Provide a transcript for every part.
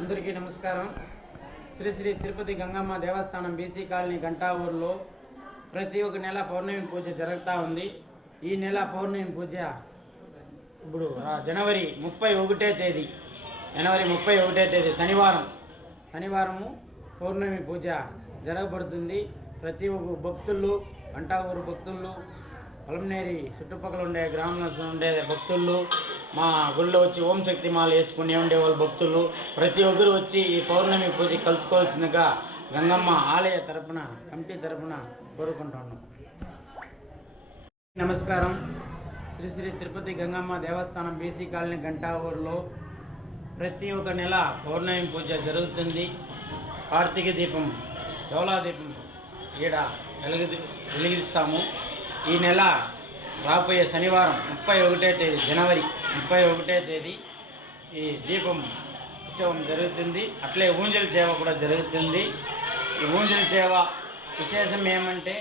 అందరికీ నమస్కారం. శ్రీ శ్రీ తిరుపతి గంగమ్మ దేవస్థానం BC colony గంటావూరులో ప్రతి ఒక్క నెల పౌర్ణమి పూజ జరుగుతూ ఉంది. ఈ నెల పౌర్ణమి పూజ ఇప్పుడు జనవరి 31 తేదీ శనివారము పౌర్ణమి పూజ జరగబడుతుంది. ప్రతి ఒక్క భక్తులు, గంటావూరు భక్తులు, పొలంనేరి చుట్టుపక్కల ఉండే గ్రామంలో ఉండే భక్తులు, మా గుళ్ళో వచ్చి ఓం శక్తి మాల వేసుకుని ఉండే వాళ్ళ భక్తులు ప్రతి ఒక్కరు వచ్చి ఈ పౌర్ణమి పూజ కలుసుకోవాల్సిందిగా గంగమ్మ ఆలయ తరపున, కమిటీ తరపున కోరుకుంటున్నాం. నమస్కారం. శ్రీ శ్రీ తిరుపతి గంగమ్మ దేవస్థానం బీసీ కాలనీ గంటావూరులో ప్రతి ఒక్క నెల పౌర్ణమి పూజ జరుగుతుంది. కార్తీక దీపం, డోలా దీపం ఈడ వెలిగిస్తాము. ఈ నెల రాబోయే శనివారం 31 తేదీ, జనవరి 31 తేదీ ఈ దీపం ఉత్సవం జరుగుతుంది. అట్లే ఊంజల్ సేవ కూడా జరుగుతుంది. ఈ ఊంజల్ సేవ విశేషం ఏమంటే,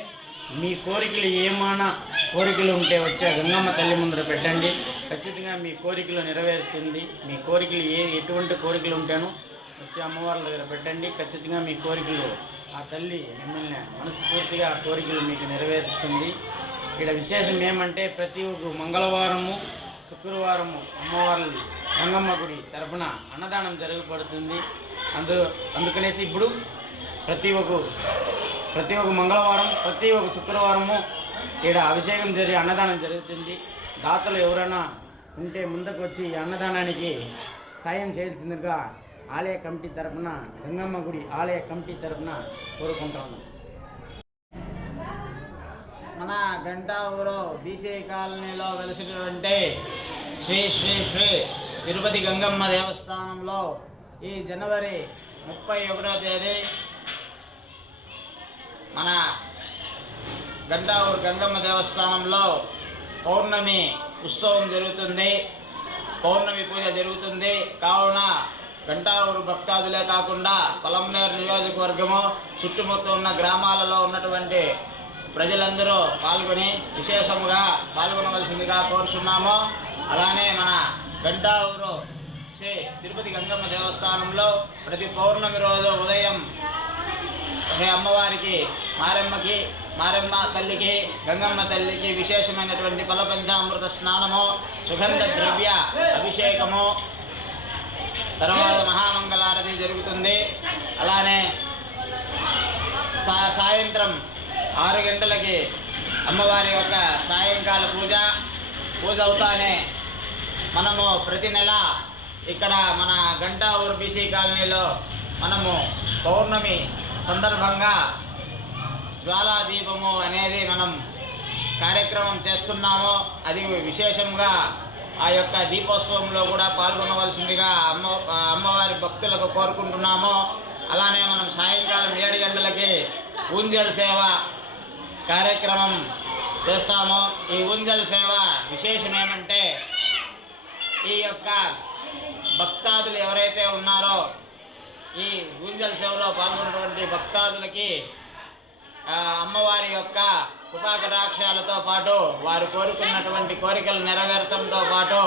మీ కోరికలు ఏమైనా కోరికలు ఉంటే వచ్చే గంగమ్మ తల్లి ముందర పెట్టండి, ఖచ్చితంగా మీ కోరికలు నెరవేరుతుంది. మీ కోరికలు ఎటువంటి కోరికలు ఉంటేనో వచ్చి అమ్మవారి దగ్గర పెట్టండి, ఖచ్చితంగా మీ కోరికలు ఆ తల్లి మిమ్మల్ని మనస్ఫూర్తిగా ఆ కోరికలు మీకు నెరవేరుస్తుంది. ఇక్కడ విశేషం ఏమంటే, ప్రతి ఒక్క మంగళవారము, శుక్రవారము అమ్మవారి గంగమ్మ గుడి తరపున అన్నదానం జరగబడుతుంది. అందుకనేసి ఇప్పుడు ప్రతి ఒక్క మంగళవారం, ప్రతి ఒక్క శుక్రవారము ఇక్కడ అభిషేకం జరిగి అన్నదానం జరుగుతుంది. దాతలు ఎవరైనా ఉంటే ముందుకు వచ్చి ఈ అన్నదానానికి సాయం చేయాల్సిందిగా ఆలయ కమిటీ తరపున, గంగమ్మ గుడి ఆలయ కమిటీ తరపున కోరుకుంటాము. మన గంటావూరు బీసీ కాలనీలో వెలిసినటువంటి శ్రీ శ్రీ శ్రీ తిరుపతి గంగమ్మ దేవస్థానంలో ఈ జనవరి 31 తేదీ మన గంటావూరు గంగమ్మ దేవస్థానంలో పౌర్ణమి ఉత్సవం జరుగుతుంది. పౌర్ణమి పూజ జరుగుతుంది. కావున గంటావూరు భక్తాదులే కాకుండా పొలంనేరు నియోజకవర్గము చుట్టుముట్టు ఉన్న గ్రామాలలో ఉన్నటువంటి ప్రజలందరూ పాల్గొని విశేషముగా పాల్గొనవలసిందిగా కోరుచున్నాము. అలానే మన గంటావూరు శ్రీ తిరుపతి గంగమ్మ దేవస్థానంలో ప్రతి పౌర్ణమి రోజు ఉదయం అమ్మవారికి, మారెమ్మ తల్లికి, గంగమ్మ తల్లికి విశేషమైనటువంటి ఫలపంచామృత స్నానము, సుగంధ ద్రవ్య అభిషేకము, తర్వాత మహామంగళారతి జరుగుతుంది. అలానే సాయంత్రం 6 గంటలకి అమ్మవారి యొక్క సాయంకాల పూజ అవుతానే మనము ప్రతి నెల ఇక్కడ మన గంటావూరు బీసీ కాలనీలో మనము పౌర్ణమి సందర్భంగా జ్వాలా దీపము అనేది మనం కార్యక్రమం చేస్తున్నాము. అది విశేషంగా ఆ యొక్క దీపోత్సవంలో కూడా పాల్గొనవలసిందిగా అమ్మవారి భక్తులకు కోరుకుంటున్నాము. అలానే మనం సాయంకాలం 7 గంటలకి ఊంజల్ సేవ కార్యక్రమం చేస్తాము. ఈ ఊంజల్ సేవ విశేషం ఏమంటే, ఈ యొక్క భక్తాదులు ఎవరైతే ఉన్నారో ఈ ఊంజల్ సేవలో పాల్గొన్నటువంటి భక్తాదులకి అమ్మవారి యొక్క కృపాకటాక్షాలతో పాటు వారు కోరుకున్నటువంటి కోరికలు నెరవేరడంతో పాటు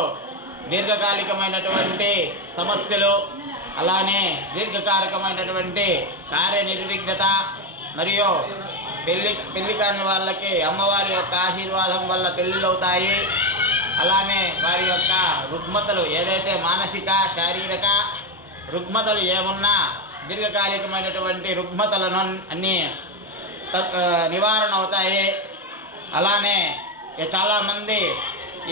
దీర్ఘకాలికమైనటువంటి సమస్యలు, అలానే దీర్ఘకాలికమైనటువంటి కార్యనిర్విఘ్నత మరియు పెళ్లి కాని వాళ్ళకి అమ్మవారి యొక్క ఆశీర్వాదం వల్ల పెళ్ళిళ్ళు అవుతాయి. అలానే వారి యొక్క రుగ్మతలు, ఏదైతే మానసిక శారీరక రుగ్మతలు ఏమున్నా దీర్ఘకాలికమైనటువంటి రుగ్మతలను అన్నీ నివారణ అవుతాయి. అలానే చాలామంది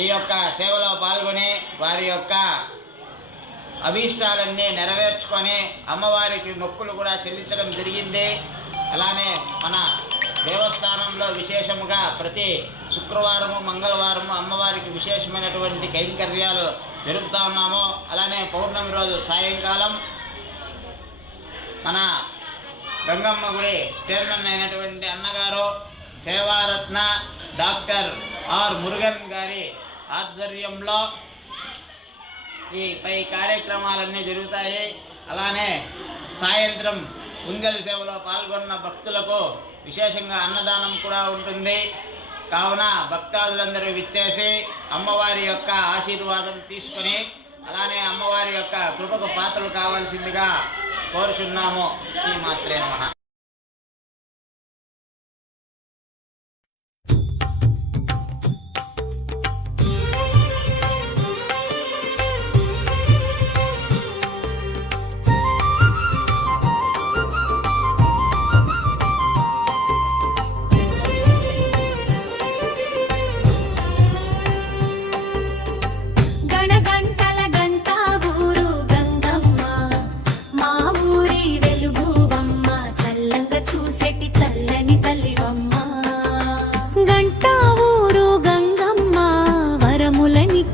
ఈ యొక్క సేవలో పాల్గొని వారి యొక్క అభీష్టాలన్నీ నెరవేర్చుకొని అమ్మవారికి మొక్కులు కూడా చెల్లించడం జరిగింది. అలానే మన దేవస్థానంలో విశేషముగా ప్రతి శుక్రవారము, మంగళవారము అమ్మవారికి విశేషమైనటువంటి కైంకర్యాలు జరుపుతూ ఉన్నాము. అలానే పౌర్ణమి రోజు సాయంకాలం మన గంగమ్మ గుడి చైర్మన్ అయినటువంటి అన్నగారు సేవారత్న డాక్టర్ ఆర్ మురుగన్ గారి ఆధ్వర్యంలో ఈ పై కార్యక్రమాలన్నీ జరుగుతాయి. అలానే సాయంత్రం ఊంజల్ సేవలో పాల్గొన్న భక్తులకు విశేషంగా అన్నదానం కూడా ఉంటుంది. కావున భక్తాదులందరూ విచ్చేసి అమ్మవారి యొక్క ఆశీర్వాదం తీసుకొని అలానే అమ్మవారి యొక్క కృపకు పాత్రలు కావాల్సిందిగా కోరుచున్నాము. శ్రీమాత్రే నమః.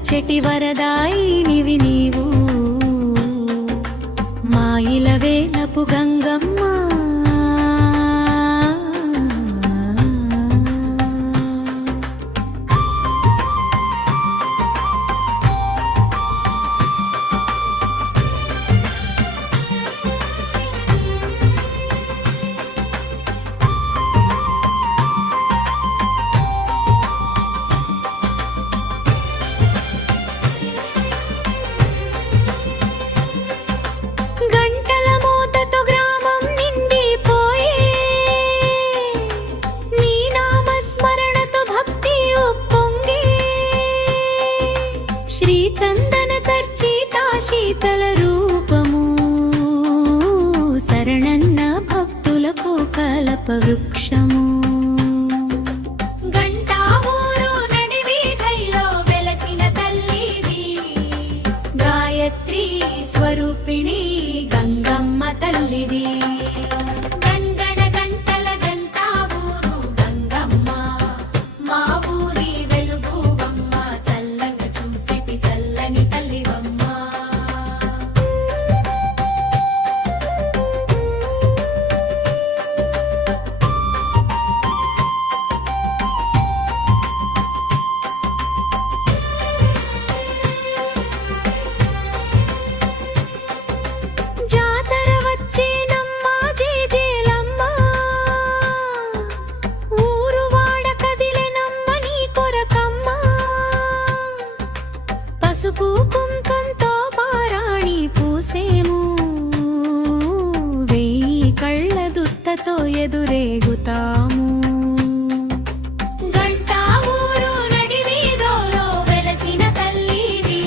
చెటి వరదాయినివి నీవు మాయిల వేలపు గంగమ్మ చందన చర్చితా శీతల రూపము శరణన్న భక్తులకు కల్ప వృక్షము గంటావూరు నడివీధైలో వెలసిన తల్లివి గాయత్రి స్వరూపిణి గంగమ్మ తల్లివి కుంకంతో పారాణి పూసేము వెయ్యి కళ్ళ దుత్తతో ఎదురేగుతాము గంటావూరు నడివీధోలో వెలసిన తల్లిది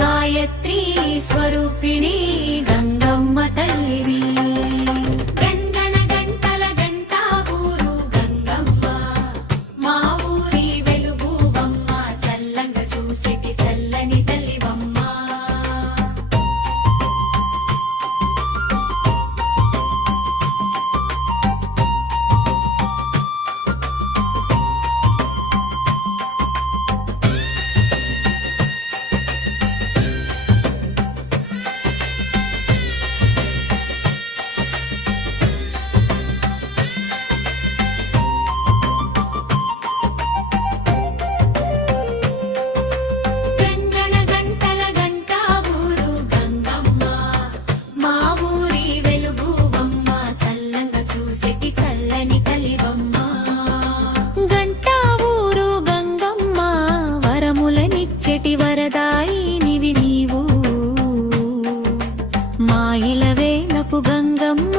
గాయత్రి స్వరూపిణి గంగమ్మ తల్లివి చెటి వరదాయినివి నీవు మాయిల వేలపు గంగమ్మ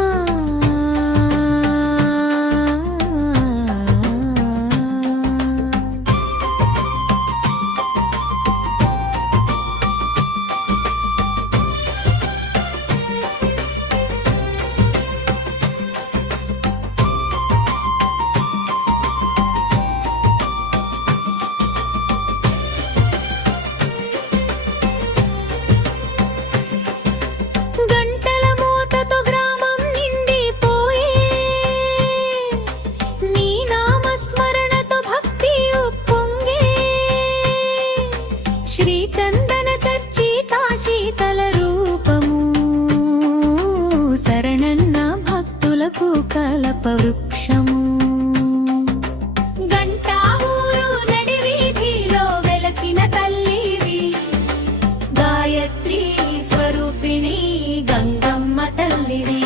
చందన చర్చితా శీతల రూపము శరణన్న భక్తులకు కల్ప వృక్షము గంటావూరు నడివీధిలో వెలసిన తల్లివి గాయత్రి స్వరూపిణి గంగమ్మ తల్లివి